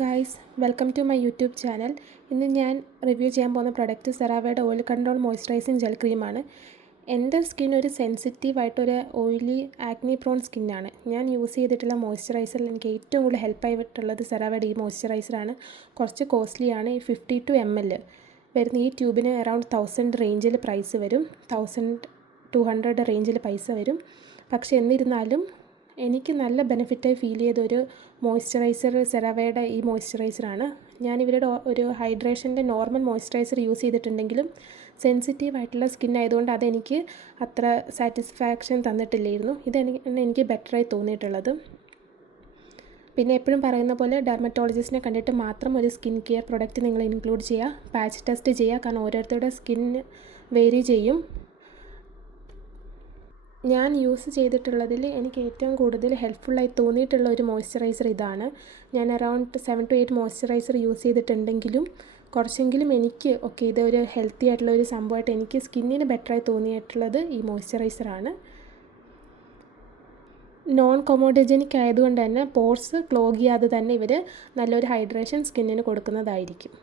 Guys, welcome to my YouTube channel. ഇന്ന് ഞാൻ review ചെയ്യാൻ പോകുന്ന പ്രൊഡക്റ്റ് സെറാവയുടെ ഓയിൽ കൺട്രോൾ മോയ്സ്ചറൈസിങ് ജെൽ ക്രീമാണ്. എൻ്റെ സ്കിൻ ഒരു സെൻസിറ്റീവായിട്ടൊരു ഓയിലി ആക്നി പ്രോൺ സ്കിന്നാണ്. ഞാൻ യൂസ് ചെയ്തിട്ടുള്ള മോയ്സ്ചറൈസറിൽ എനിക്ക് ഏറ്റവും കൂടുതൽ ഹെൽപ്പായിട്ടുള്ളത് സെറാവയുടെ ഈ മോയ്സ്ചറൈസറാണ്. കുറച്ച് കോസ്റ്റ്ലിയാണ്. ഈ 52 ml വരുന്ന ഈ ട്യൂബിന് അറൗണ്ട് 1000 റേഞ്ചിൽ പ്രൈസ് വരും. 1200 റേഞ്ചിൽ പൈസ വരും. പക്ഷേ എന്നിരുന്നാലും എനിക്ക് നല്ല ബെനിഫിറ്റായി ഫീൽ ചെയ്തൊരു മോയ്സ്ചറൈസർ സെറാവയുടെ ഈ മോയ്സ്ചറൈസറാണ്. ഞാൻ ഇവരുടെ ഒരു ഹൈഡ്രേഷൻ്റെ നോർമൽ മോയ്സ്ചറൈസർ യൂസ് ചെയ്തിട്ടുണ്ടെങ്കിലും സെൻസിറ്റീവ് ആയിട്ടുള്ള സ്കിൻ ആയതുകൊണ്ട് അതെനിക്ക് അത്ര സാറ്റിസ്ഫാക്ഷൻ തന്നിട്ടില്ലായിരുന്നു. എനിക്ക് ബെറ്ററായി തോന്നിയിട്ടുള്ളത്. പിന്നെ എപ്പോഴും പറയുന്ന പോലെ ഡെർമറ്റോളജിസ്റ്റിനെ കണ്ടിട്ട് മാത്രം ഒരു സ്കിൻ കെയർ പ്രൊഡക്റ്റ് നിങ്ങൾ ഇൻക്ലൂഡ് ചെയ്യുക. പാച്ച് ടെസ്റ്റ് ചെയ്യുക. കാരണം ഓരോരുത്തരുടെ സ്കിൻ വേരി ചെയ്യും. ഞാൻ യൂസ് ചെയ്തിട്ടുള്ളതിൽ എനിക്ക് ഏറ്റവും കൂടുതൽ ഹെൽപ്ഫുള്ളായി തോന്നിയിട്ടുള്ള ഒരു മോയ്സ്ചറൈസർ ഇതാണ്. ഞാൻ അറൗണ്ട് 7 to 8 മോയ്സ്ചറൈസർ യൂസ് ചെയ്തിട്ടുണ്ടെങ്കിലും കുറച്ചെങ്കിലും എനിക്ക് ഇതൊരു ഹെൽത്തി ആയിട്ടുള്ള ഒരു സംഭവമായിട്ട് എനിക്ക് സ്കിന്നിന് ബെറ്ററായി തോന്നിയിട്ടുള്ളത് ഈ മോയ്സ്ചറൈസറാണ്. നോൺ കൊമോഡോജനിക് ആയതുകൊണ്ട് തന്നെ പോർസ് ക്ലോഗ് ചെയ്യാതെ തന്നെ ഇവർ നല്ലൊരു ഹൈഡ്രേഷൻ സ്കിന്നിന് കൊടുക്കുന്നതായിരിക്കും.